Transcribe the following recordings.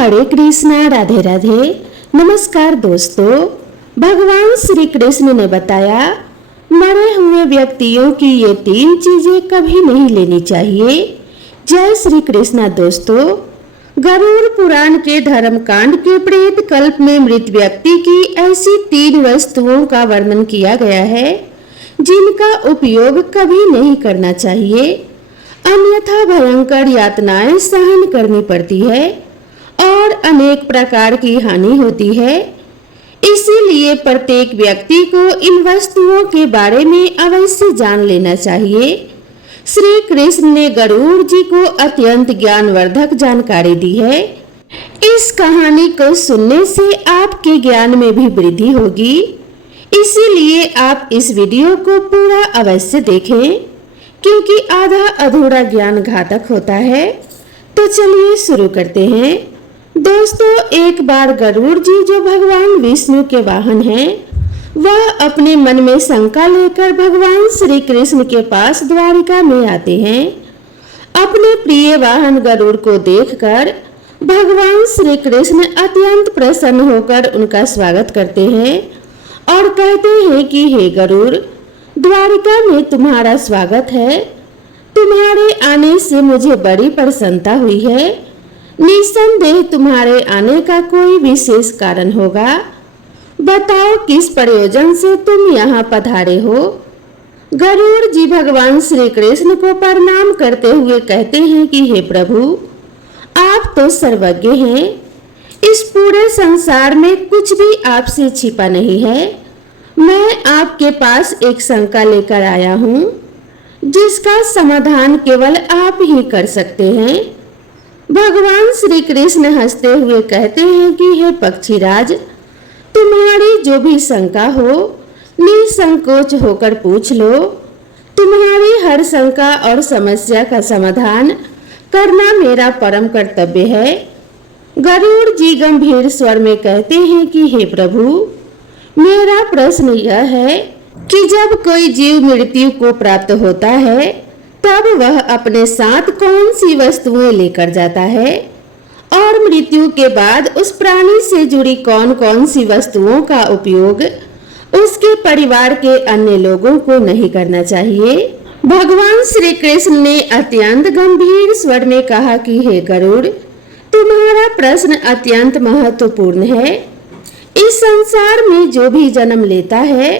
हरे कृष्णा, राधे राधे। नमस्कार दोस्तों, भगवान श्री कृष्ण ने बताया मरे हुए व्यक्तियों की ये 3 चीजें कभी नहीं लेनी चाहिए। जय श्री कृष्णा दोस्तों, गरुड़ पुराण के धर्म कांड के प्रेत कल्प में मृत व्यक्ति की ऐसी 3 वस्तुओं का वर्णन किया गया है जिनका उपयोग कभी नहीं करना चाहिए, अन्यथा भयंकर यातनाएं सहन करनी पड़ती है और अनेक प्रकार की हानि होती है। इसीलिए प्रत्येक व्यक्ति को इन वस्तुओं के बारे में अवश्य जान लेना चाहिए। श्री कृष्ण ने गरुड़ जी को अत्यंत ज्ञानवर्धक जानकारी दी है। इस कहानी को सुनने से आपके ज्ञान में भी वृद्धि होगी, इसीलिए आप इस वीडियो को पूरा अवश्य देखें, क्योंकि आधा अधूरा ज्ञान घातक होता है। तो चलिए शुरू करते हैं। दोस्तों, एक बार गरुड़ जी जो भगवान विष्णु के वाहन हैं, वह अपने मन में शंका लेकर भगवान श्री कृष्ण के पास द्वारिका में आते हैं। अपने प्रिय वाहन गरुड़ को देखकर भगवान श्री कृष्ण अत्यंत प्रसन्न होकर उनका स्वागत करते हैं और कहते हैं कि हे गरुड़, द्वारिका में तुम्हारा स्वागत है। तुम्हारे आने से मुझे बड़ी प्रसन्नता हुई है। निस्संदेह तुम्हारे आने का कोई विशेष कारण होगा। बताओ किस प्रयोजन से तुम यहाँ पधारे हो। गरुड़ जी भगवान श्री कृष्ण को प्रणाम करते हुए कहते हैं कि हे प्रभु, आप तो सर्वज्ञ हैं। इस पूरे संसार में कुछ भी आपसे छिपा नहीं है। मैं आपके पास एक शंका लेकर आया हूँ, जिसका समाधान केवल आप ही कर सकते हैं। भगवान श्री कृष्ण हंसते हुए कहते हैं कि हे पक्षीराज, तुम्हारी जो भी शंका हो निसंकोच होकर पूछ लो। तुम्हारी हर शंका और समस्या का समाधान करना मेरा परम कर्तव्य है। गरुड़ जी गंभीर स्वर में कहते हैं कि हे प्रभु, मेरा प्रश्न यह है कि जब कोई जीव मृत्यु को प्राप्त होता है, तब वह अपने साथ कौन सी वस्तुएं लेकर जाता है, और मृत्यु के बाद उस प्राणी से जुड़ी कौन कौन सी वस्तुओं का उपयोग उसके परिवार के अन्य लोगों को नहीं करना चाहिए। भगवान श्री कृष्ण ने अत्यंत गंभीर स्वर में कहा कि हे गरुड़, तुम्हारा प्रश्न अत्यंत महत्वपूर्ण है। इस संसार में जो भी जन्म लेता है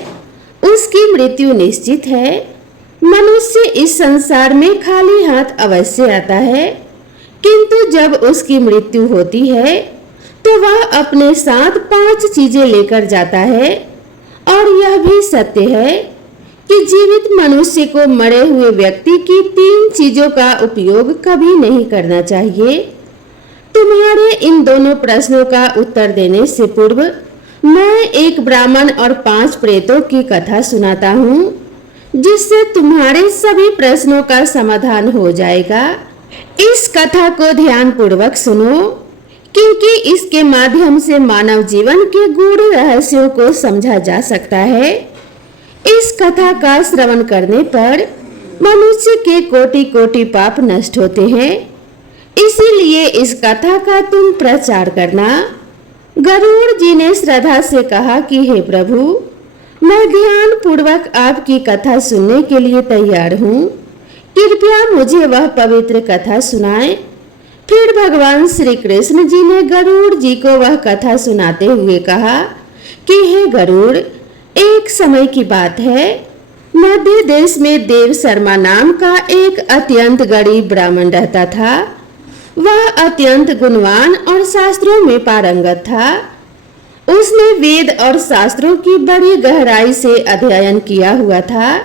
उसकी मृत्यु निश्चित है। मनुष्य इस संसार में खाली हाथ अवश्य आता है, किंतु जब उसकी मृत्यु होती है तो वह अपने साथ 5 चीजें लेकर जाता है। और यह भी सत्य है कि जीवित मनुष्य को मरे हुए व्यक्ति की 3 चीजों का उपयोग कभी नहीं करना चाहिए। तुम्हारे इन दोनों प्रश्नों का उत्तर देने से पूर्व मैं एक ब्राह्मण और 5 प्रेतों की कथा सुनाता हूँ, जिससे तुम्हारे सभी प्रश्नों का समाधान हो जाएगा। इस कथा को ध्यान पूर्वक सुनो, क्योंकि इसके माध्यम से मानव जीवन के गूढ़ रहस्यों को समझा जा सकता है। इस कथा का श्रवण करने पर मनुष्य के कोटि कोटि पाप नष्ट होते हैं। इसीलिए इस कथा का तुम प्रचार करना। गरुड़ जी ने श्रद्धा से कहा कि हे प्रभु, मैं ध्यान पूर्वक आपकी कथा सुनने के लिए तैयार हूँ। कृपया मुझे वह पवित्र कथा सुनाएं। फिर भगवान श्री कृष्ण जी ने गरुड़ जी को वह कथा सुनाते हुए कहा कि हे गरुड़, एक समय की बात है। मध्य देश में देव शर्मा नाम का एक अत्यंत गरीब ब्राह्मण रहता था। वह अत्यंत गुणवान और शास्त्रों में पारंगत था। उसने वेद और शास्त्रों की बड़ी गहराई से अध्ययन किया हुआ था,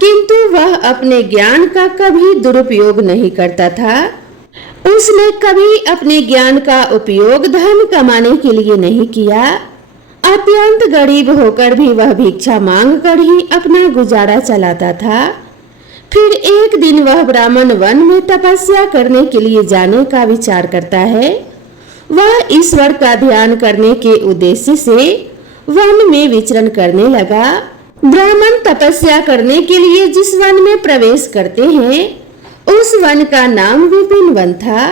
किंतु वह अपने ज्ञान का कभी दुरुपयोग नहीं करता था। उसने कभी अपने ज्ञान का उपयोग धन कमाने के लिए नहीं किया। अत्यंत गरीब होकर भी वह भिक्षा मांग कर ही अपना गुजारा चलाता था। फिर एक दिन वह ब्राह्मण वन में तपस्या करने के लिए जाने का विचार करता है। वह ईश्वर का ध्यान करने के उद्देश्य से वन में विचरण करने लगा। ब्राह्मण तपस्या करने के लिए जिस वन में प्रवेश करते हैं, उस वन का नाम विपिन वन था।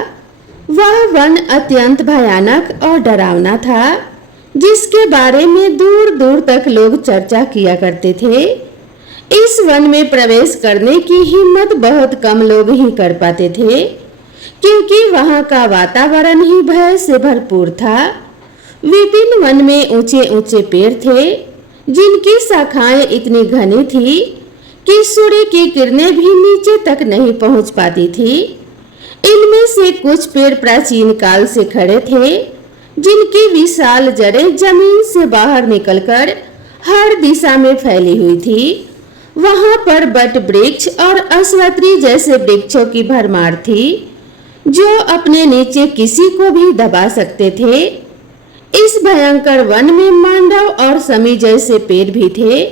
वह वन अत्यंत भयानक और डरावना था, जिसके बारे में दूर दूर तक लोग चर्चा किया करते थे। इस वन में प्रवेश करने की हिम्मत बहुत कम लोग ही कर पाते थे, क्योंकि वहां का वातावरण ही भय से भरपूर था। विभिन्न वन में ऊंचे ऊंचे पेड़ थे, जिनकी शाखाएं इतनी घनी थी कि सूर्य की किरणें भी नीचे तक नहीं पहुंच पाती थी। इनमें से कुछ पेड़ प्राचीन काल से खड़े थे, जिनकी विशाल जड़ें जमीन से बाहर निकलकर हर दिशा में फैली हुई थी। वहां पर बट वृक्ष और अश्वत्री जैसे वृक्षों की भरमार थी, जो अपने नीचे किसी को भी दबा सकते थे। इस भयंकर वन में मांडव और समी जैसे पेड़ भी थे,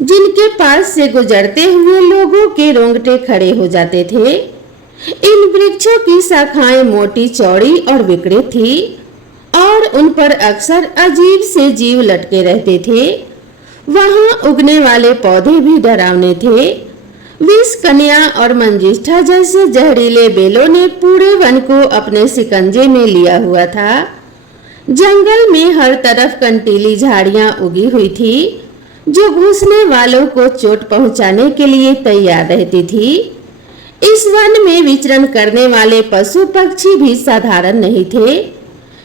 जिनके पास से गुजरते हुए लोगों के रोंगटे खड़े हो जाते थे। इन वृक्षों की शाखाएं मोटी चौड़ी और विकृत थी और उन पर अक्सर अजीब से जीव लटके रहते थे। वहां उगने वाले पौधे भी डरावने थे। विष कन्या और मंजिष्ठा जैसे जहरीले बेलों ने पूरे वन को अपने शिकंजे में लिया हुआ था। जंगल में हर तरफ कंटीली झाड़ियां उगी हुई थी, जो घुसने वालों को चोट पहुंचाने के लिए तैयार रहती थी। इस वन में विचरण करने वाले पशु पक्षी भी साधारण नहीं थे।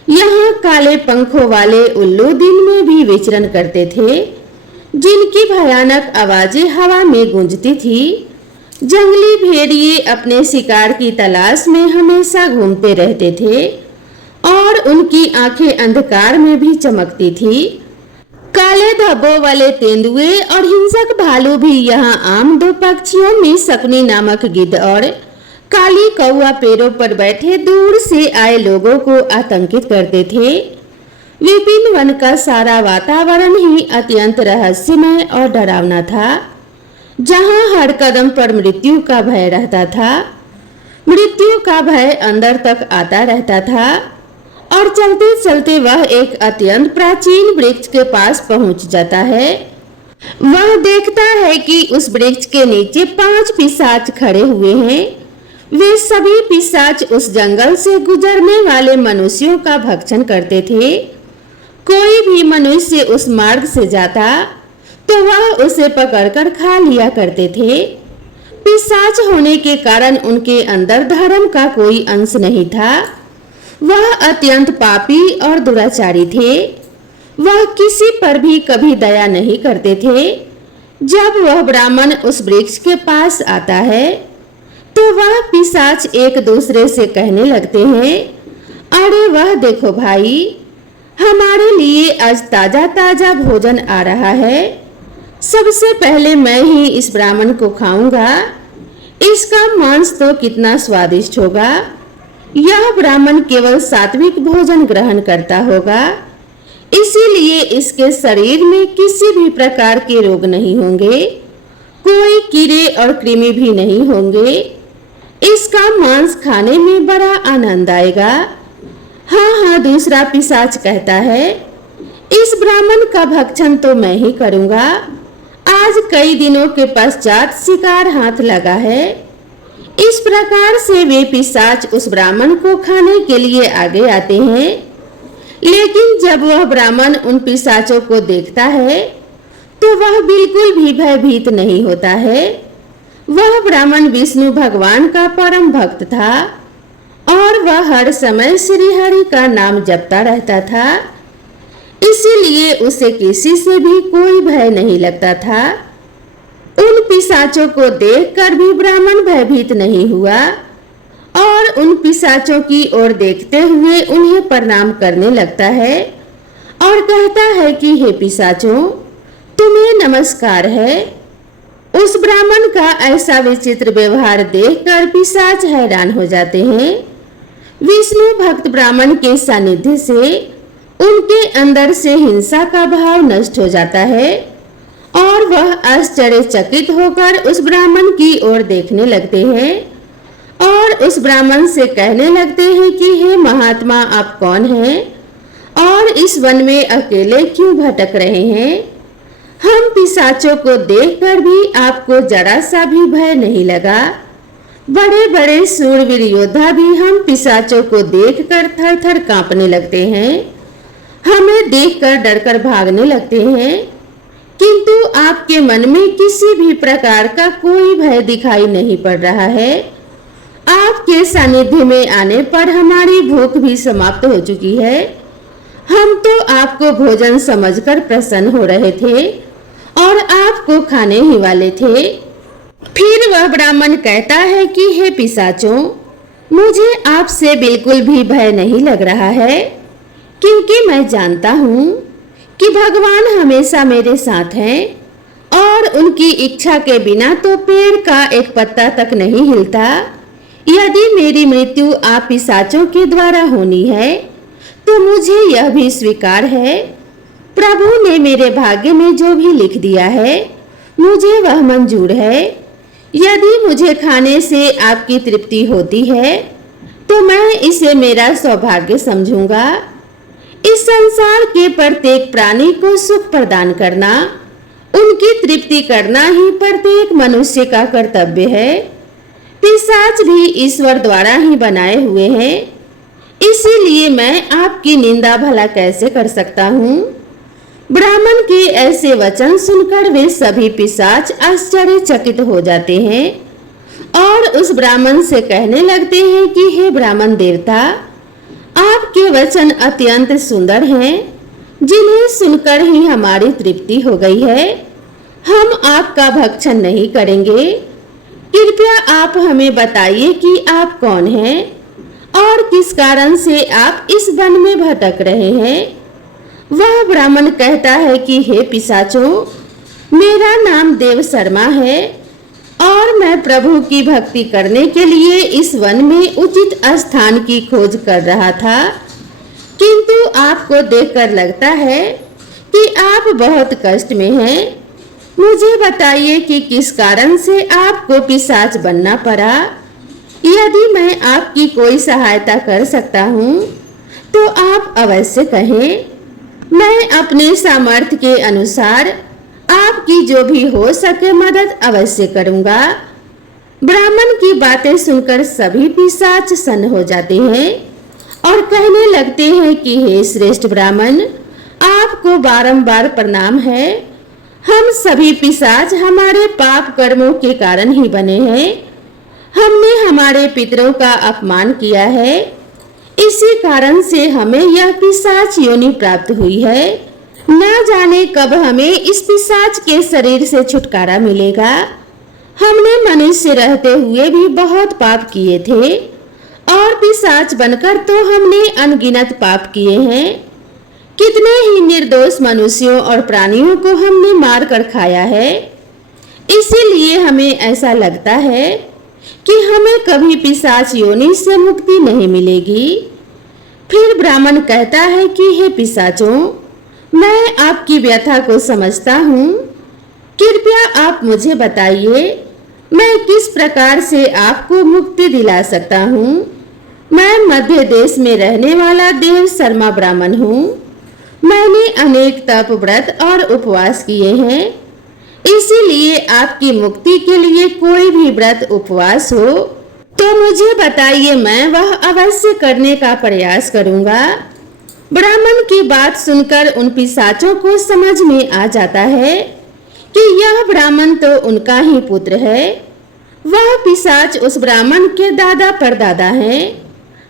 यहाँ काले पंखों वाले उल्लू दिन में भी विचरण करते थे, जिनकी भयानक आवाजें हवा में गूंजती थी। जंगली भेड़िए अपने शिकार की तलाश में हमेशा घूमते रहते थे और उनकी आंखें अंधकार में भी चमकती थी। काले धब्बों वाले तेंदुए और हिंसक भालू भी यहाँ आम दो पक्षियों में शकुनी नामक गिद्ध और काली कौवा पेड़ों पर बैठे दूर से आए लोगों को आतंकित करते थे। विपिन वन का सारा वातावरण ही अत्यंत रहस्यमय और डरावना था, जहाँ हर कदम पर मृत्यु का भय रहता था। मृत्यु का भय अंदर तक आता रहता था और चलते चलते वह एक अत्यंत प्राचीन वृक्ष के पास पहुंच जाता है। वह देखता है कि उस वृक्ष के नीचे 5 पिशाच खड़े हुए हैं। वे सभी पिशाच उस जंगल से गुजरने वाले मनुष्यों का भक्षण करते थे। कोई भी मनुष्य उस मार्ग से जाता तो वह उसे पकड़कर खा लिया करते थे। पिशाच होने के कारण उनके अंदर धर्म का कोई अंश नहीं था। वह अत्यंत पापी और दुराचारी थे। वह किसी पर भी कभी दया नहीं करते थे। जब वह ब्राह्मण उस वृक्ष के पास आता है तो वह पिशाच एक दूसरे से कहने लगते हैं, अरे वह देखो भाई, हमारे लिए आज ताजा ताजा भोजन आ रहा है। सबसे पहले मैं ही इस ब्राह्मण को खाऊंगा। इसका मांस तो कितना स्वादिष्ट होगा। यह ब्राह्मण केवल सात्विक भोजन ग्रहण करता होगा, इसीलिए इसके शरीर में किसी भी प्रकार के रोग नहीं होंगे, कोई कीड़े और कृमि भी नहीं होंगे। इसका मांस खाने में बड़ा आनंद आएगा। हाँ हाँ, दूसरा पिशाच कहता है, इस ब्राह्मण का भक्षण तो मैं ही करूंगा। आज कई दिनों के पश्चात शिकार हाथ लगा है। इस प्रकार से वे पिशाच उस ब्राह्मण को खाने के लिए आगे आते हैं। लेकिन जब वह ब्राह्मण उन पिशाचों को देखता है तो वह बिल्कुल भी भयभीत नहीं होता है। वह ब्राह्मण विष्णु भगवान का परम भक्त था और वह हर समय श्री हरि का नाम जपता रहता था, इसीलिए उसे किसी से भी कोई भय नहीं लगता था। उन पिशाचों को देखकर भी ब्राह्मण भयभीत नहीं हुआ और उन पिशाचों की ओर देखते हुए उन्हें प्रणाम करने लगता है और कहता है कि हे पिशाचों, तुम्हें नमस्कार है। उस ब्राह्मण का ऐसा विचित्र व्यवहार देखकर पिशाच हैरान हो जाते हैं। विष्णु भक्त ब्राह्मण के सानिध्य से उनके अंदर से हिंसा का भाव नष्ट हो जाता है और वह आश्चर्यचकित होकर उस ब्राह्मण की ओर देखने लगते हैं और उस ब्राह्मण से कहने लगते हैं कि हे महात्मा, आप कौन हैं और इस वन में अकेले क्यों भटक रहे हैं? हम पिशाचों को देखकर भी आपको जरा सा भी भय नहीं लगा। बड़े बड़े शूरवीर योद्धा भी हम पिशाचों को देखकर थर थर कांपने लगते हैं, हमें देखकर डरकर भागने लगते हैं। किंतु आपके मन में किसी भी प्रकार का कोई भय दिखाई नहीं पड़ रहा है। आपके सानिध्य में आने पर हमारी भूख भी समाप्त हो चुकी है। हम तो आपको भोजन समझकर प्रसन्न हो रहे थे और आपको खाने ही वाले थे। फिर वह ब्राह्मण कहता है कि हे पिशाचों, मुझे आपसे बिल्कुल भी भय नहीं लग रहा है, क्योंकि मैं जानता हूँ कि भगवान हमेशा मेरे साथ हैं और उनकी इच्छा के बिना तो पेड़ का एक पत्ता तक नहीं हिलता। यदि मेरी मृत्यु आप पिशाचों के द्वारा होनी है तो मुझे यह भी स्वीकार है। प्रभु ने मेरे भाग्य में जो भी लिख दिया है मुझे वह मंजूर है। यदि मुझे खाने से आपकी तृप्ति होती है तो मैं इसे मेरा सौभाग्य समझूंगा। इस संसार के प्रत्येक प्राणी को सुख प्रदान करना, उनकी तृप्ति करना ही प्रत्येक मनुष्य का कर्तव्य है। पिशाच भी ईश्वर द्वारा ही बनाए हुए हैं, इसीलिए मैं आपकी निंदा भला कैसे कर सकता हूँ। ब्राह्मण के ऐसे वचन सुनकर वे सभी पिशाच आश्चर्यचकित हो जाते हैं और उस ब्राह्मण से कहने लगते हैं कि हे ब्राह्मण देवता, आपके वचन अत्यंत सुंदर हैं, जिन्हें सुनकर ही हमारी तृप्ति हो गई है। हम आपका भक्षण नहीं करेंगे। कृपया आप हमें बताइए कि आप कौन हैं और किस कारण से आप इस वन में भटक रहे हैं। वह ब्राह्मण कहता है कि हे पिशाचों, मेरा नाम देव शर्मा है और मैं प्रभु की भक्ति करने के लिए इस वन में उचित स्थान की खोज कर रहा था, किंतु आपको देखकर लगता है कि आप बहुत कष्ट में हैं। मुझे बताइए कि किस कारण से आपको पिशाच बनना पड़ा। यदि मैं आपकी कोई सहायता कर सकता हूँ तो आप अवश्य कहें। मैं अपने सामर्थ्य के अनुसार आपकी जो भी हो सके मदद अवश्य करूंगा। ब्राह्मण की बातें सुनकर सभी पिशाच सन्न हो जाते हैं और कहने लगते हैं कि हे श्रेष्ठ ब्राह्मण, आपको बारंबार प्रणाम है। हम सभी पिशाच हमारे पाप कर्मों के कारण ही बने हैं। हमने हमारे पितरों का अपमान किया है, इसी कारण से हमें यह पिशाच योनि प्राप्त हुई है। न जाने कब हमें इस पिशाच के शरीर से छुटकारा मिलेगा। हमने मनुष्य रहते हुए भी बहुत पाप किए थे और पिशाच बनकर तो हमने अनगिनत पाप किए हैं। कितने ही निर्दोष मनुष्यों और प्राणियों को हमने मार कर खाया है। इसीलिए हमें ऐसा लगता है कि हमें कभी पिशाच योनि से मुक्ति नहीं मिलेगी। फिर ब्राह्मण कहता है कि हे पिशाचों, मैं आपकी व्यथा को समझता हूँ। कृपया आप मुझे बताइए, मैं किस प्रकार से आपको मुक्ति दिला सकता हूँ। मैं मध्य देश में रहने वाला देव शर्मा ब्राह्मण हूँ। मैंने अनेक तप व्रत और उपवास किए हैं, इसीलिए आपकी मुक्ति के लिए कोई भी व्रत उपवास हो तो मुझे बताइए, मैं वह अवश्य करने का प्रयास करूंगा। ब्राह्मण की बात सुनकर उन पिशाचों को समझ में आ जाता है कि यह ब्राह्मण तो उनका ही पुत्र है। वह पिशाच उस ब्राह्मण के दादा परदादा हैं,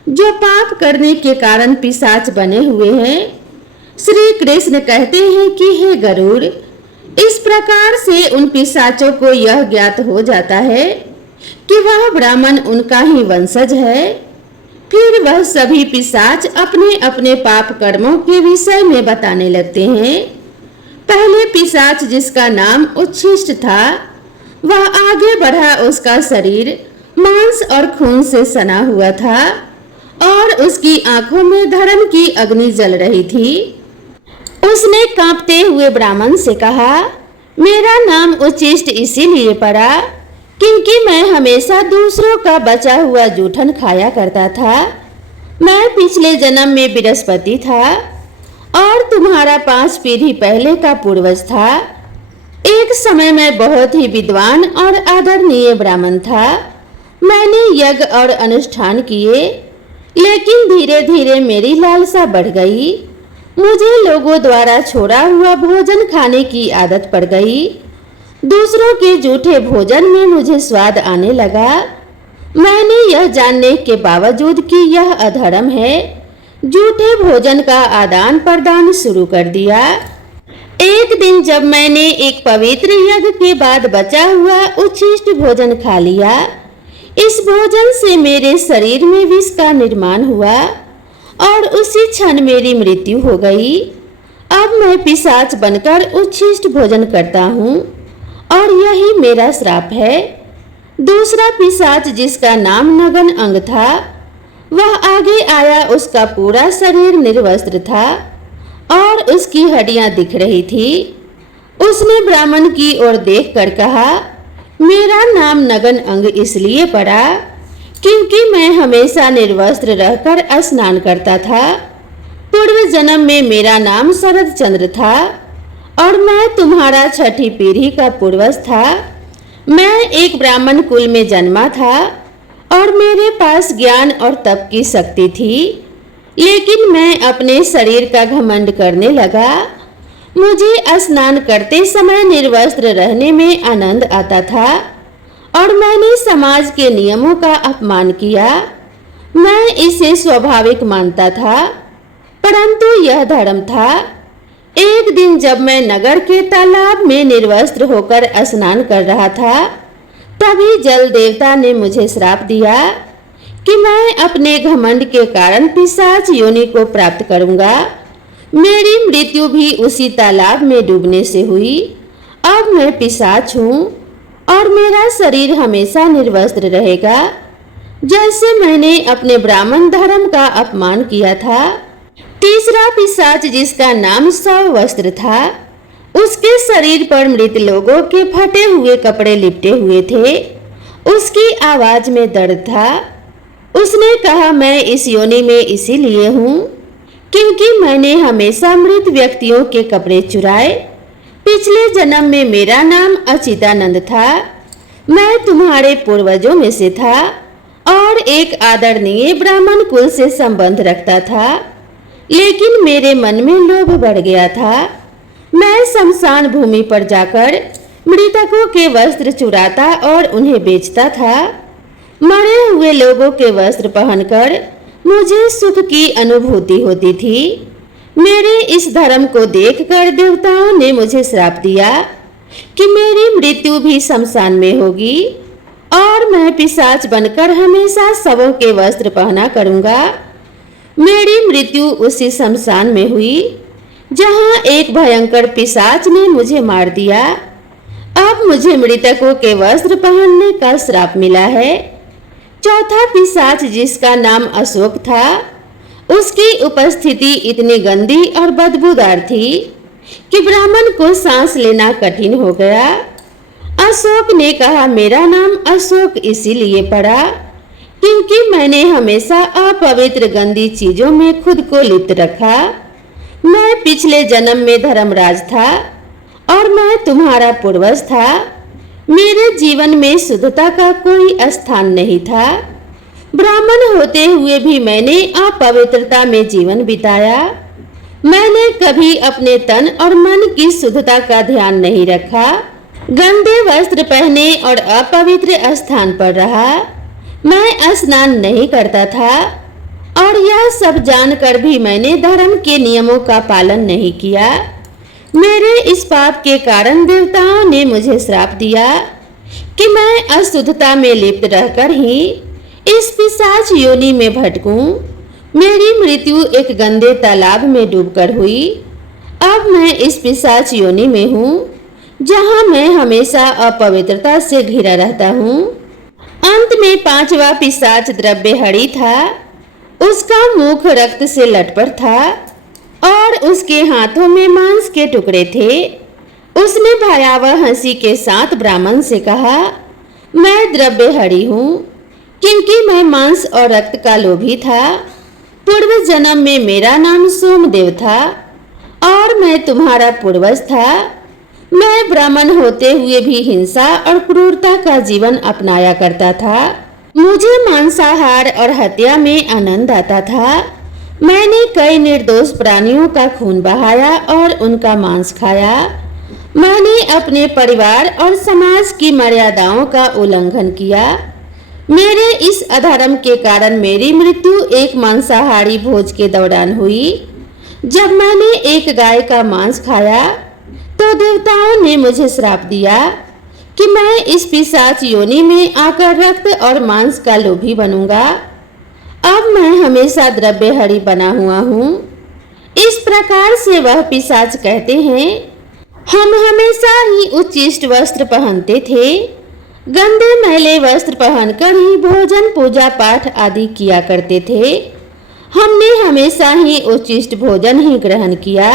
जो पाप करने के कारण पिशाच बने हुए हैं। श्री कृष्ण कहते हैं कि हे गरुड़, इस प्रकार से उन पिशाचों को यह ज्ञात हो जाता है कि वह ब्राह्मण उनका ही वंशज है। फिर वह सभी पिशाच अपने अपने पाप कर्मों के विषय में बताने लगते हैं। पहले पिशाच, जिसका नाम उच्छिष्ट था, वह आगे बढ़ा। उसका शरीर मांस और खून से सना हुआ था और उसकी आंखों में धर्म की अग्नि जल रही थी। उसने कांपते हुए ब्राह्मण से कहा, मेरा नाम उच्छिष्ट इसीलिए पड़ा क्योंकि मैं हमेशा दूसरों का बचा हुआ जूठन खाया करता था। मैं पिछले जन्म में बृहस्पति था और तुम्हारा 5 पीढ़ी पहले का पूर्वज था। एक समय मैं बहुत ही विद्वान और आदरणीय ब्राह्मण था मैंने यज्ञ और अनुष्ठान किए, लेकिन धीरे धीरे मेरी लालसा बढ़ गई। मुझे लोगों द्वारा छोड़ा हुआ भोजन खाने की आदत पड़ गई। दूसरों के जूठे भोजन में मुझे स्वाद आने लगा। मैंने यह जानने के बावजूद कि यह अधर्म है, जूठे भोजन का आदान प्रदान शुरू कर दिया। एक दिन जब मैंने एक पवित्र यज्ञ के बाद बचा हुआ उच्छिष्ट भोजन खा लिया, इस भोजन से मेरे शरीर में विष का निर्माण हुआ और उसी क्षण मेरी मृत्यु हो गई। अब मैं पिशाच बनकर उच्छिष्ट भोजन करता हूँ और यही मेरा श्राप है। दूसरा पिशाच, जिसका नाम नगन अंग था, वह आगे आया। उसका पूरा शरीर निर्वस्त्र था और उसकी हड्डियां दिख रही थी। उसने ब्राह्मण की ओर देखकर कहा, मेरा नाम नगन अंग इसलिए पड़ा क्योंकि मैं हमेशा निर्वस्त्र रहकर स्नान करता था। पूर्व जन्म में मेरा नाम शरद चंद्र था और मैं तुम्हारा छठी पीढ़ी का पूर्वज था। मैं एक ब्राह्मण कुल में जन्मा था और मेरे पास ज्ञान और तप की शक्ति थी, लेकिन मैं अपने शरीर का घमंड करने लगा। मुझे स्नान करते समय निर्वस्त्र रहने में आनंद आता था और मैंने समाज के नियमों का अपमान किया। मैं इसे स्वाभाविक मानता था, परंतु यह धर्म था। एक दिन जब मैं नगर के तालाब में निर्वस्त्र होकर स्नान कर रहा था, तभी जल देवता ने मुझे श्राप दिया कि मैं अपने घमंड के कारण पिशाच योनि को प्राप्त करूंगा। मेरी मृत्यु भी उसी तालाब में डूबने से हुई। अब मैं पिशाच हूँ और मेरा शरीर हमेशा निर्वस्त्र रहेगा। जैसे मैंने अपने ब्राह्मण धर्म का अपमान किया था। तीसरा पिशाच, जिसका नाम सवस्त्र था, उसके शरीर पर मृत लोगों के फटे हुए कपड़े लिपटे हुए थे। उसकी आवाज में दर्द था। उसने कहा, मैं इस योनि में इसीलिए हूँ क्योंकि मैंने हमेशा मृत व्यक्तियों के कपड़े चुराए। पिछले जन्म में मेरा नाम अचितानंद था। मैं तुम्हारे पूर्वजों में से था और एक आदरणीय ब्राह्मण कुल से संबंध रखता था, लेकिन मेरे मन में लोभ बढ़ गया था। मैं शमशान भूमि पर जाकर मृतकों के वस्त्र चुराता और उन्हें बेचता था। मरे हुए लोगों के वस्त्र पहनकर मुझे सुख की अनुभूति होती थी। मेरे इस धर्म को देखकर देवताओं ने मुझे श्राप दिया कि मेरी मृत्यु भी शमशान में होगी और मैं पिशाच बनकर हमेशा शवों के वस्त्र पहना करूंगा। मेरी मृत्यु उसी शमशान में हुई जहां एक भयंकर पिशाच ने मुझे मार दिया। अब मुझे मृतकों के वस्त्र पहनने का श्राप मिला है। चौथा पिशाच, जिसका नाम अशोक था, उसकी उपस्थिति इतनी गंदी और बदबूदार थी कि ब्राह्मण को सांस लेना कठिन हो गया। अशोक ने कहा, मेरा नाम अशोक इसीलिए पड़ा क्योंकि मैंने हमेशा अपवित्र गंदी चीजों में खुद को लिप्त रखा। मैं पिछले जन्म में धर्मराज था और मैं तुम्हारा पूर्वज था। मेरे जीवन में शुद्धता का कोई स्थान नहीं था। ब्राह्मण होते हुए भी मैंने अपवित्रता में जीवन बिताया। मैंने कभी अपने तन और मन की शुद्धता का ध्यान नहीं रखा। गंदे वस्त्र पहने और अपवित्र स्थान पर रहा। मैं स्नान नहीं करता था और यह सब जानकर भी मैंने धर्म के नियमों का पालन नहीं किया। मेरे इस पाप के कारण देवताओं ने मुझे श्राप दिया कि मैं अशुद्धता में लिप्त रहकर ही इस पिशाच योनि में भटकूं। मेरी मृत्यु एक गंदे तालाब में डूबकर हुई। अब मैं इस पिशाच योनि में हूँ जहाँ मैं हमेशा अपवित्रता से घिरा रहता हूँ। अंत में पांचवा पिशाच द्रव्यहरि था। उसका मुख रक्त से लटपट था और उसके हाथों में मांस के टुकड़े थे। उसने भयावह हंसी के साथ ब्राह्मण से कहा, मैं द्रव्यहरि हूँ क्योंकि मैं मांस और रक्त का लोभी था। पूर्व जन्म में मेरा नाम सोमदेव था और मैं तुम्हारा पूर्वज था। मैं ब्राह्मण होते हुए भी हिंसा और क्रूरता का जीवन अपनाया करता था। मुझे मांसाहार और हत्या में आनंद आता था। मैंने कई निर्दोष प्राणियों का खून बहाया और उनका मांस खाया। मैंने अपने परिवार और समाज की मर्यादाओं का उल्लंघन किया। मेरे इस अधर्म के कारण मेरी मृत्यु एक मांसाहारी भोज के दौरान हुई। जब मैंने एक गाय का मांस खाया तो देवताओं ने मुझे श्राप दिया कि मैं इस पिशाच योनि में आकर रक्त और मांस का लोभी बनूंगा। अब मैं हमेशा द्रव्यहरी बना हुआ हूँ। इस प्रकार से वह पिशाच कहते हैं, हम हमेशा ही उच्चिष्ट वस्त्र पहनते थे। गंदे मैले वस्त्र पहनकर ही भोजन पूजा पाठ आदि किया करते थे। हमने हमेशा ही उच्चिष्ट भोजन ही ग्रहण किया।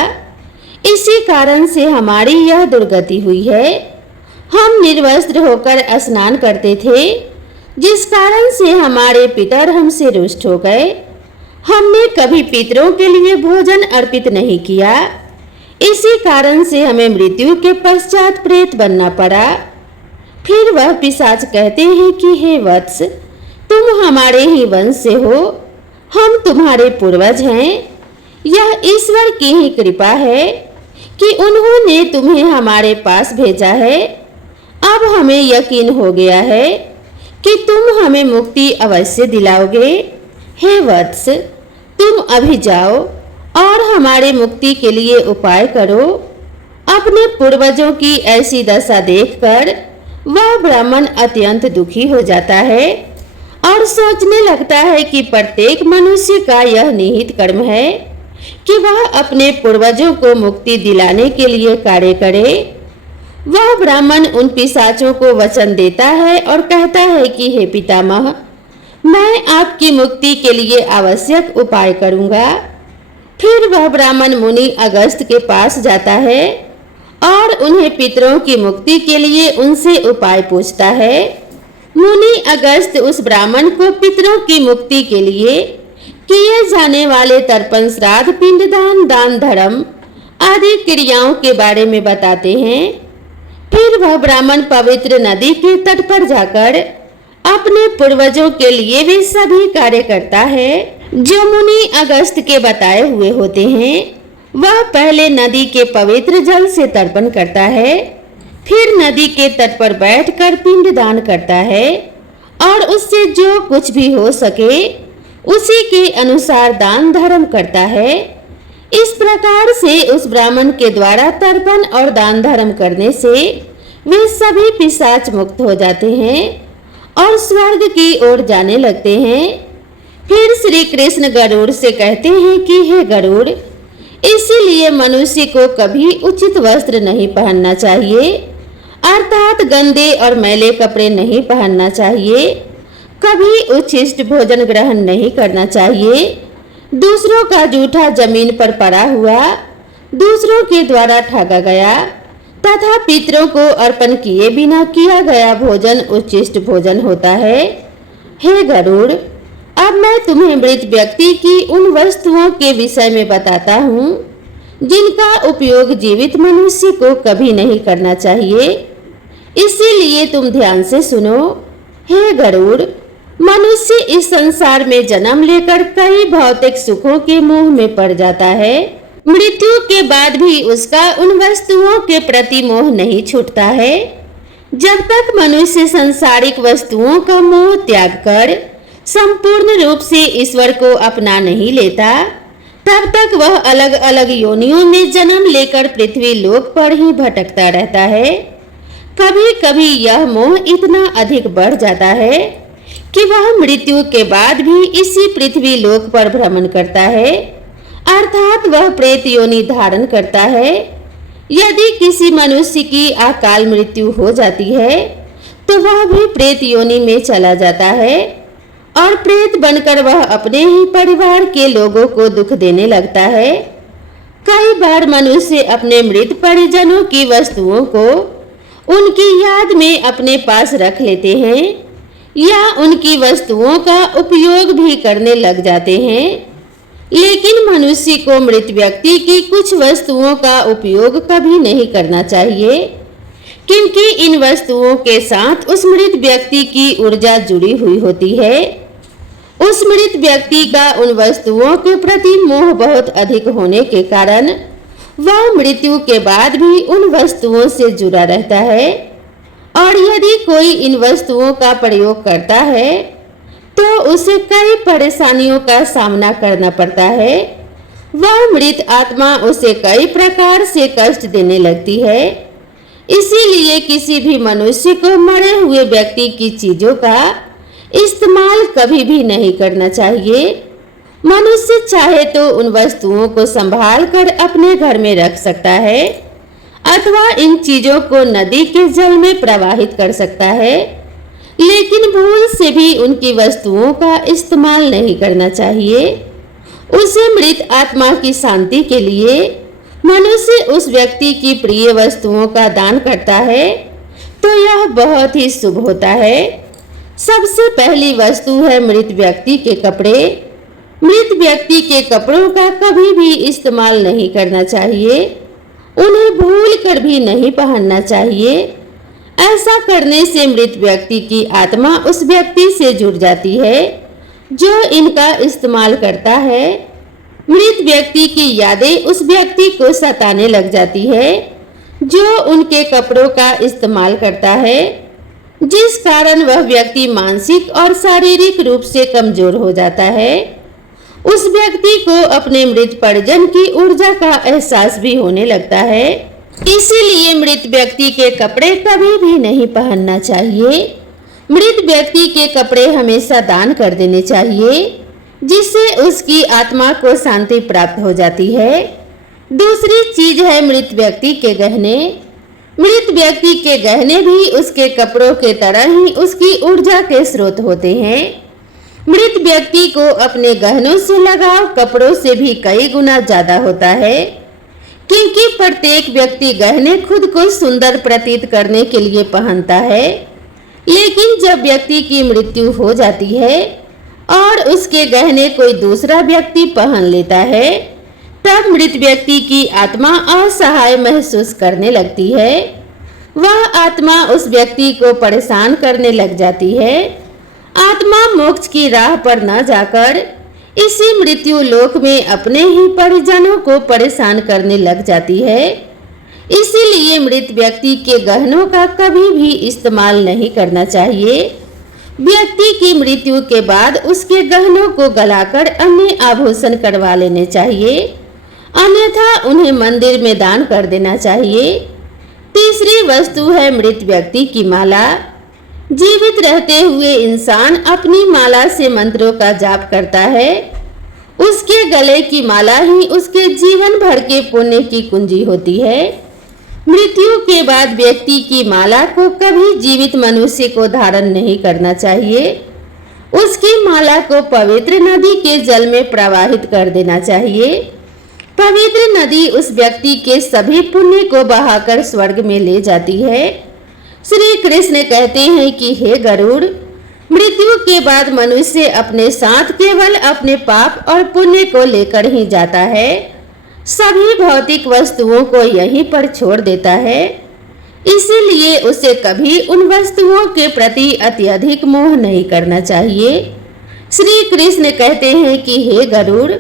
इसी कारण से हमारी यह दुर्गति हुई है। हम निर्वस्त्र होकर स्नान करते थे, जिस कारण से हमारे पितर हमसे रुष्ट हो गए। हमने कभी पितरों के लिए भोजन अर्पित नहीं किया। इसी कारण से हमें मृत्यु के पश्चात प्रेत बनना पड़ा। फिर वह पिशाच कहते हैं कि हे वत्स, तुम हमारे ही वंश से हो, हम तुम्हारे पूर्वज हैं। यह ईश्वर की ही कृपा है कि उन्होंने तुम्हें हमारे पास भेजा है। अब हमें यकीन हो गया है कि तुम हमें मुक्ति अवश्य दिलाओगे। हे वत्स, तुम अभी जाओ और हमारे मुक्ति के लिए उपाय करो। अपने पूर्वजों की ऐसी दशा देखकर वह ब्राह्मण अत्यंत दुखी हो जाता है और सोचने लगता है कि प्रत्येक मनुष्य का यह निहित कर्म है कि वह अपने पूर्वजों को मुक्ति दिलाने के लिए कार्य करे। वह ब्राह्मण उन पिशाचों को वचन देता है और कहता है कि हे पितामह, मैं आपकी मुक्ति के लिए आवश्यक उपाय करूंगा। फिर वह ब्राह्मण मुनि अगस्त के पास जाता है और उन्हें पितरों की मुक्ति के लिए उनसे उपाय पूछता है। मुनि अगस्त उस ब्राह्मण को पितरों की मुक्ति के लिए किए जाने वाले तर्पण, श्राद्ध, पिंडदान, दान, धर्म आदि क्रियाओं के बारे में बताते हैं। फिर वह ब्राह्मण पवित्र नदी के तट पर जाकर अपने पूर्वजों के लिए वे सभी कार्य करता है जो मुनि अगस्त के बताए हुए होते हैं। वह पहले नदी के पवित्र जल से तर्पण करता है, फिर नदी के तट पर बैठकर पिंडदान करता है और उससे जो कुछ भी हो सके उसी के अनुसार दान धर्म करता है। इस प्रकार से उस ब्राह्मण के द्वारा तर्पण और दान धर्म करने से वे सभी पिशाच मुक्त हो जाते हैं और स्वर्ग की ओर जाने लगते हैं। फिर श्री कृष्ण गरुड़ से कहते हैं कि हे गरुड़, इसीलिए मनुष्य को कभी उचित वस्त्र नहीं पहनना चाहिए, अर्थात गंदे और मैले कपड़े नहीं पहनना चाहिए। कभी उच्छिष्ट भोजन ग्रहण नहीं करना चाहिए। दूसरों का जूठा जमीन पर पड़ा हुआ, दूसरों के द्वारा ठगा गया तथा पितरों को अर्पण किए बिना किया गया भोजन उच्छिष्ट भोजन होता है। हे गरुड़, अब मैं तुम्हें मृत व्यक्ति की उन वस्तुओं के विषय में बताता हूँ जिनका उपयोग जीवित मनुष्य को कभी नहीं करना चाहिए। इसीलिए तुम ध्यान से सुनो। हे गरुड़, मनुष्य इस संसार में जन्म लेकर कई भौतिक सुखों के मोह में पड़ जाता है। मृत्यु के बाद भी उसका उन वस्तुओं के प्रति मोह नहीं छूटता है। जब तक मनुष्य सांसारिक वस्तुओं का मोह त्याग कर संपूर्ण रूप से ईश्वर को अपना नहीं लेता, तब तक वह अलग अलग योनियों में जन्म लेकर पृथ्वी लोक पर ही भटकता रहता है। कभी कभी यह मोह इतना अधिक बढ़ जाता है कि वह मृत्यु के बाद भी इसी पृथ्वी लोक पर भ्रमण करता है, अर्थात वह प्रेत योनि धारण करता है। यदि किसी मनुष्य की अकाल मृत्यु हो जाती है तो वह भी प्रेत योनि में चला जाता है और प्रेत बनकर वह अपने ही परिवार के लोगों को दुख देने लगता है। कई बार मनुष्य अपने मृत परिजनों की वस्तुओं को उनकी याद में अपने पास रख लेते हैं या उनकी वस्तुओं का उपयोग भी करने लग जाते हैं, लेकिन मनुष्य को मृत व्यक्ति की कुछ वस्तुओं का उपयोग कभी नहीं करना चाहिए, क्योंकि इन वस्तुओं के साथ उस मृत व्यक्ति की ऊर्जा जुड़ी हुई होती है। उस मृत व्यक्ति का उन वस्तुओं के प्रति मोह बहुत अधिक होने के कारण वह मृत्यु के बाद भी उन वस्तुओं से जुड़ा रहता है, और यदि कोई इन वस्तुओं का प्रयोग करता है तो उसे कई परेशानियों का सामना करना पड़ता है। वह मृत आत्मा उसे कई प्रकार से कष्ट देने लगती है। इसीलिए किसी भी मनुष्य को मरे हुए व्यक्ति की चीजों का इस्तेमाल कभी भी नहीं करना चाहिए। मनुष्य चाहे तो उन वस्तुओं को संभाल कर अपने घर में रख सकता है अथवा इन चीजों को नदी के जल में प्रवाहित कर सकता है, लेकिन भूल से भी उनकी वस्तुओं का इस्तेमाल नहीं करना चाहिए। उसे मृत आत्मा की शांति के लिए मनुष्य उस व्यक्ति की प्रिय वस्तुओं का दान करता है तो यह बहुत ही शुभ होता है। सबसे पहली वस्तु है मृत व्यक्ति के कपड़े। मृत व्यक्ति के कपड़ों का कभी भी इस्तेमाल नहीं करना चाहिए। उन्हें भूल कर भी नहीं पहनना चाहिए। ऐसा करने से मृत व्यक्ति की आत्मा उस व्यक्ति से जुड़ जाती है जो इनका इस्तेमाल करता है। मृत व्यक्ति की यादें उस व्यक्ति को सताने लग जाती है जो उनके कपड़ों का इस्तेमाल करता है, जिस कारण वह व्यक्ति मानसिक और शारीरिक रूप से कमजोर हो जाता है। उस व्यक्ति को अपने मृत परिजन की ऊर्जा का एहसास भी होने लगता है। इसीलिए मृत व्यक्ति के कपड़े कभी भी नहीं पहनना चाहिए। मृत व्यक्ति के कपड़े हमेशा दान कर देने चाहिए, जिससे उसकी आत्मा को शांति प्राप्त हो जाती है। दूसरी चीज है मृत व्यक्ति के गहने। मृत व्यक्ति के गहने भी उसके कपड़ों के तरह ही उसकी ऊर्जा के स्रोत होते हैं। मृत व्यक्ति को अपने गहनों से लगाव कपड़ों से भी कई गुना ज्यादा होता है, क्योंकि प्रत्येक व्यक्ति गहने खुद को सुंदर प्रतीत करने के लिए पहनता है। लेकिन जब व्यक्ति की मृत्यु हो जाती है और उसके गहने कोई दूसरा व्यक्ति पहन लेता है, तब मृत व्यक्ति की आत्मा असहाय महसूस करने लगती है। वह आत्मा उस व्यक्ति को परेशान करने लग जाती है। आत्मा मोक्ष की राह पर न जाकर इसी मृत्यु लोक में अपने ही परिजनों को परेशान करने लग जाती है। इसीलिए मृत व्यक्ति के गहनों का कभी भी इस्तेमाल नहीं करना चाहिए। व्यक्ति की मृत्यु के बाद उसके गहनों को गलाकर अन्य आभूषण करवा लेने चाहिए, अन्यथा उन्हें मंदिर में दान कर देना चाहिए। तीसरी वस्तु है मृत व्यक्ति की माला। जीवित रहते हुए इंसान अपनी माला से मंत्रों का जाप करता है। उसके गले की माला ही उसके जीवन भर के पुण्य की कुंजी होती है। मृत्यु के बाद व्यक्ति की माला को कभी जीवित मनुष्य को धारण नहीं करना चाहिए। उसकी माला को पवित्र नदी के जल में प्रवाहित कर देना चाहिए। पवित्र नदी उस व्यक्ति के सभी पुण्य को बहाकर स्वर्ग में ले जाती है। श्री कृष्ण कहते हैं कि हे गरुड़, मृत्यु के बाद मनुष्य अपने साथ केवल अपने पाप और पुण्य को लेकर ही जाता है। सभी भौतिक वस्तुओं को यहीं पर छोड़ देता है। इसीलिए उसे कभी उन वस्तुओं के प्रति अत्यधिक मोह नहीं करना चाहिए। श्री कृष्ण कहते हैं कि हे गरुड़,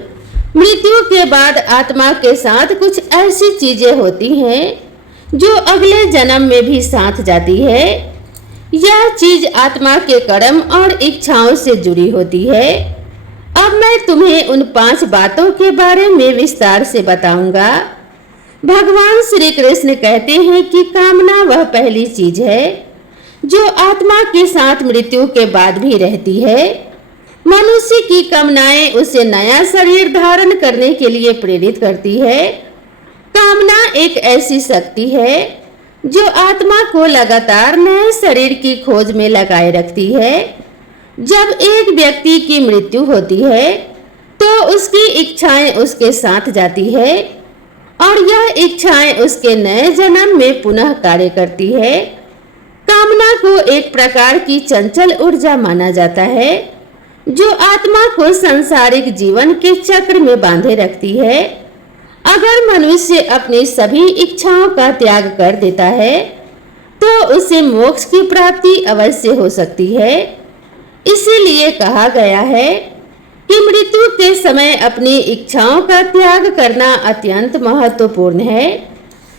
मृत्यु के बाद आत्मा के साथ कुछ ऐसी चीजें होती हैं जो अगले जन्म में भी साथ जाती है। यह चीज आत्मा के कर्म और इच्छाओं से जुड़ी होती है। अब मैं तुम्हें उन 5 बातों के बारे में विस्तार से बताऊंगा। भगवान श्री कृष्ण कहते हैं कि कामना वह पहली चीज है जो आत्मा के साथ मृत्यु के बाद भी रहती है। मनुष्य की कामनाएं उसे नया शरीर धारण करने के लिए प्रेरित करती है। कामना एक ऐसी शक्ति है जो आत्मा को लगातार नए शरीर की खोज में लगाए रखती है। जब एक व्यक्ति की मृत्यु होती है तो उसकी इच्छाएं उसके साथ जाती है और यह इच्छाएं उसके नए जन्म में पुनः कार्य करती है। कामना को एक प्रकार की चंचल ऊर्जा माना जाता है जो आत्मा को सांसारिक जीवन के चक्र में बांधे रखती है। अगर मनुष्य अपनी सभी इच्छाओं का त्याग कर देता है तो उसे मोक्ष की प्राप्ति अवश्य हो सकती है। इसीलिए कहा गया है कि मृत्यु के समय अपनी इच्छाओं का त्याग करना अत्यंत महत्वपूर्ण है।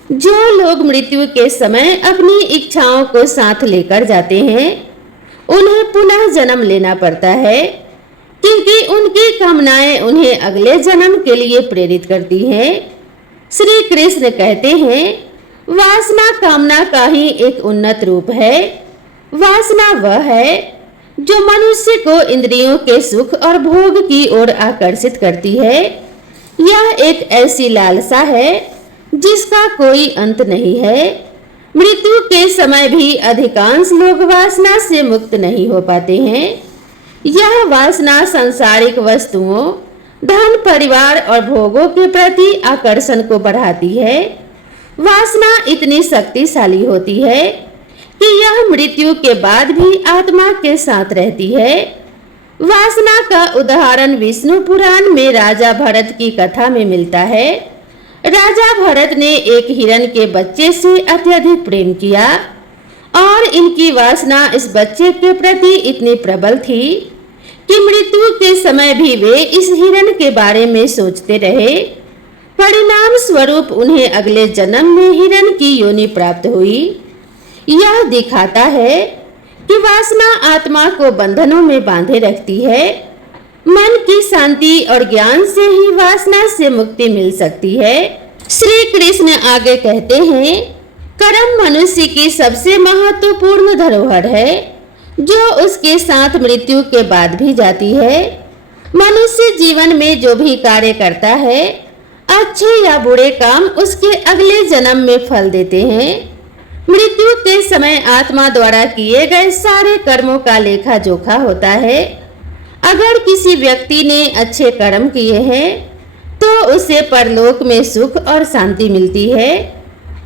जो लोग मृत्यु के समय अपनी इच्छाओं को साथ लेकर जाते हैं, उन्हें पुनः जन्म लेना पड़ता है, क्योंकि उनकी कामनाएं उन्हें अगले जन्म के लिए प्रेरित करती हैं। श्री कृष्ण कहते हैं, वासना कामना का ही एक उन्नत रूप है। वासना वह है जो मनुष्य को इंद्रियों के सुख और भोग की ओर आकर्षित करती है। यह एक ऐसी लालसा है जिसका कोई अंत नहीं है। मृत्यु के समय भी अधिकांश लोग वासना से मुक्त नहीं हो पाते हैं। यह वासना सांसारिक वस्तुओं, धन, परिवार और भोगों के प्रति आकर्षण को बढ़ाती है। वासना इतनी शक्तिशाली होती है कि यह मृत्यु के बाद भी आत्मा के साथ रहती है। वासना का उदाहरण विष्णु पुराण में राजा भरत की कथा में मिलता है। राजा भरत ने एक हिरण के बच्चे से अत्यधिक प्रेम किया और इनकी वासना इस बच्चे के प्रति इतनी प्रबल थी कि मृत्यु के समय भी वे इस हिरण के बारे में सोचते रहे। परिणाम स्वरूप उन्हें अगले जन्म में हिरण की योनि प्राप्त हुई। यह दिखाता है कि वासना आत्मा को बंधनों में बांधे रखती है। मन की शांति और ज्ञान से ही वासना से मुक्ति मिल सकती है। श्री कृष्ण आगे कहते हैं, कर्म मनुष्य की सबसे महत्वपूर्ण धरोहर है, जो उसके साथ मृत्यु के बाद भी जाती है। मनुष्य जीवन में जो भी कार्य करता है, अच्छे या बुरे काम उसके अगले जन्म में फल देते हैं। मृत्यु के समय आत्मा द्वारा किए गए सारे कर्मों का लेखा जोखा होता है। अगर किसी व्यक्ति ने अच्छे कर्म किए हैं तो उसे परलोक में सुख और शांति मिलती है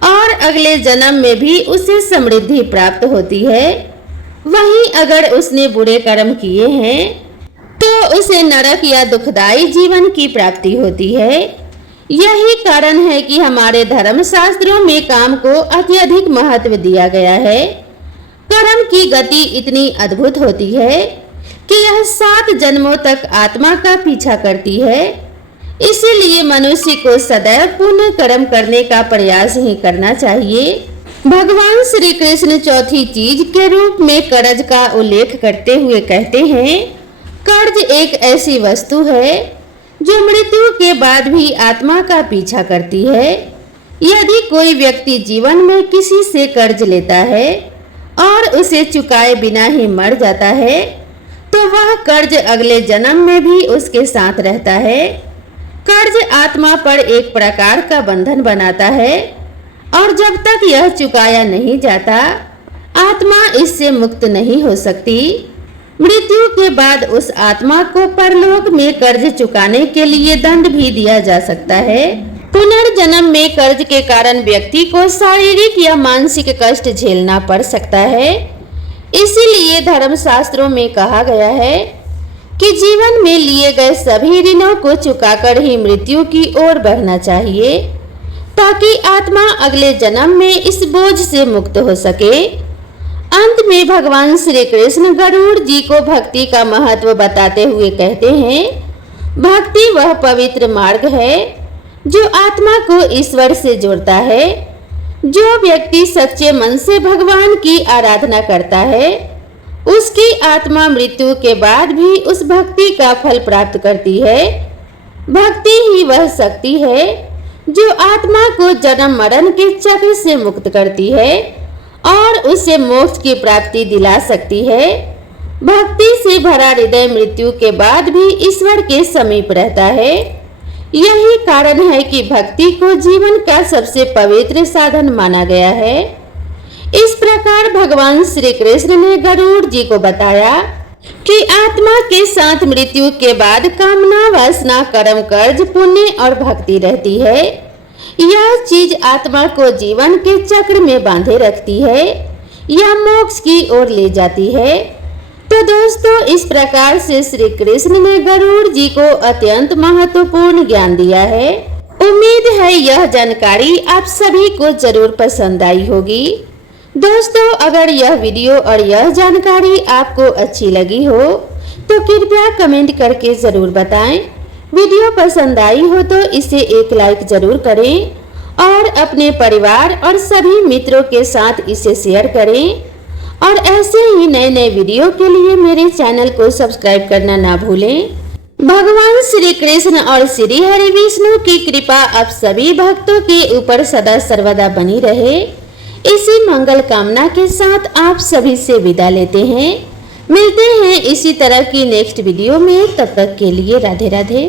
और अगले जन्म में भी उसे समृद्धि प्राप्त होती है। वहीं अगर उसने बुरे कर्म किए हैं तो उसे नरक या दुखदायी जीवन की प्राप्ति होती है। यही कारण है कि हमारे धर्म शास्त्रों में काम को अत्यधिक महत्व दिया गया है। कर्म की गति इतनी अद्भुत होती है कि यह 7 जन्मों तक आत्मा का पीछा करती है। इसीलिए मनुष्य को सदैव पुण्य कर्म करने का प्रयास ही करना चाहिए। भगवान श्री कृष्ण चौथी चीज के रूप में कर्ज का उल्लेख करते हुए कहते हैं, कर्ज एक ऐसी वस्तु है जो मृत्यु के बाद भी आत्मा का पीछा करती है। यदि कोई व्यक्ति जीवन में किसी से कर्ज लेता है और उसे चुकाए बिना ही मर जाता है, तो वह कर्ज अगले जन्म में भी उसके साथ रहता है। कर्ज आत्मा पर एक प्रकार का बंधन बनाता है और जब तक यह चुकाया नहीं जाता, आत्मा इससे मुक्त नहीं हो सकती। मृत्यु के बाद उस आत्मा को परलोक में कर्ज चुकाने के लिए दंड भी दिया जा सकता है। पुनर्जन्म में कर्ज के कारण व्यक्ति को शारीरिक या मानसिक कष्ट झेलना पड़ सकता है। इसीलिए धर्म शास्त्रों में कहा गया है कि जीवन में लिए गए सभी ऋणों को चुकाकर ही मृत्यु की ओर बढ़ना चाहिए, ताकि आत्मा अगले जन्म में इस बोझ से मुक्त हो सके। अंत में भगवान श्री कृष्ण गरुड़ जी को भक्ति का महत्व बताते हुए कहते हैं, भक्ति वह पवित्र मार्ग है जो आत्मा को ईश्वर से जोड़ता है। जो व्यक्ति सच्चे मन से भगवान की आराधना करता है, उसकी आत्मा मृत्यु के बाद भी उस भक्ति का फल प्राप्त करती है। भक्ति ही वह शक्ति है जो आत्मा को जन्म मरण के चक्र से मुक्त करती है और उसे मोक्ष की प्राप्ति दिला सकती है। भक्ति से भरा हृदय मृत्यु के बाद भी ईश्वर के समीप रहता है। यही कारण है कि भक्ति को जीवन का सबसे पवित्र साधन माना गया है। इस प्रकार भगवान श्री कृष्ण ने गरुड़ जी को बताया कि आत्मा के साथ मृत्यु के बाद कामना, वासना, कर्म, कर्ज, पुण्य और भक्ति रहती है। यह चीज आत्मा को जीवन के चक्र में बांधे रखती है, यह मोक्ष की ओर ले जाती है। तो दोस्तों, इस प्रकार से श्री कृष्ण ने गरुड़ जी को अत्यंत महत्वपूर्ण ज्ञान दिया है। उम्मीद है यह जानकारी आप सभी को जरूर पसंद आई होगी। दोस्तों, अगर यह वीडियो और यह जानकारी आपको अच्छी लगी हो तो कृपया कमेंट करके ज़रूर बताएं। वीडियो पसंद आई हो तो इसे एक लाइक ज़रूर करें और अपने परिवार और सभी मित्रों के साथ इसे शेयर करें। और ऐसे ही नए नए वीडियो के लिए मेरे चैनल को सब्सक्राइब करना ना भूलें। भगवान श्री कृष्ण और श्री हरि विष्णु की कृपा आप सभी भक्तों के ऊपर सदा सर्वदा बनी रहे। इसी मंगल कामना के साथ आप सभी से विदा लेते हैं। मिलते हैं इसी तरह की नेक्स्ट वीडियो में। तब तक के लिए राधे राधे।